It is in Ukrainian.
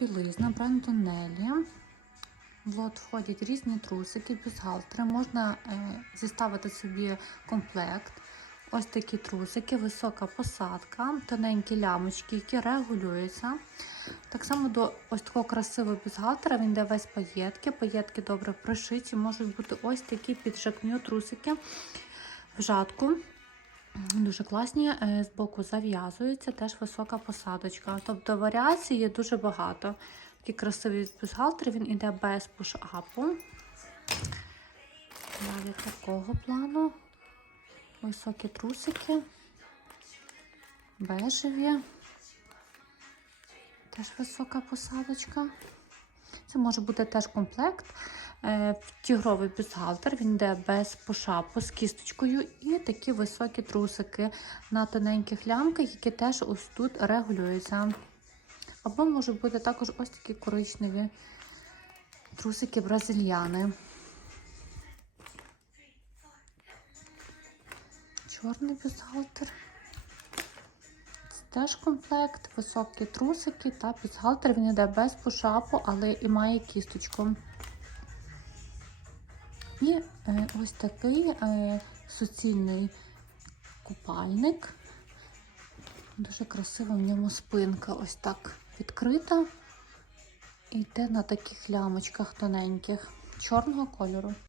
білизна бренду Nelly. В входять різні трусики, бюстгальтери. Можна е, зіставити собі комплект. Ось такі трусики, висока посадка, тоненькі лямочки, які регулюються. Так само до ось такого красивого бюстгальтера він йде весь паєтки. Паєтки добре пришиті. Можуть бути ось такі піджакню трусики в жатку. Дуже класні, е, з боку зав'язуються, теж висока посадочка. Тобто варіацій є дуже багато. Такий красивий бюстгальтер, він іде без пуш-апу. Далі такого плану. Високі трусики, бежеві, теж висока посадочка. Це може бути теж комплект. Е, Тігровий бюстгальтер, він йде без пошапу з кісточкою і такі високі трусики на тоненьких лямках, які теж ось тут регулюються. Або можуть бути також ось такі коричневі трусики бразильяни. Чорний бюстгальтер. Теж комплект, високі трусики та бюстгальтер. Він йде без пушапу, але і має кісточку. І е, ось такий е, суцільний купальник. Дуже красива в ньому спинка ось так відкрита. І йде на таких лямочках тоненьких, чорного кольору.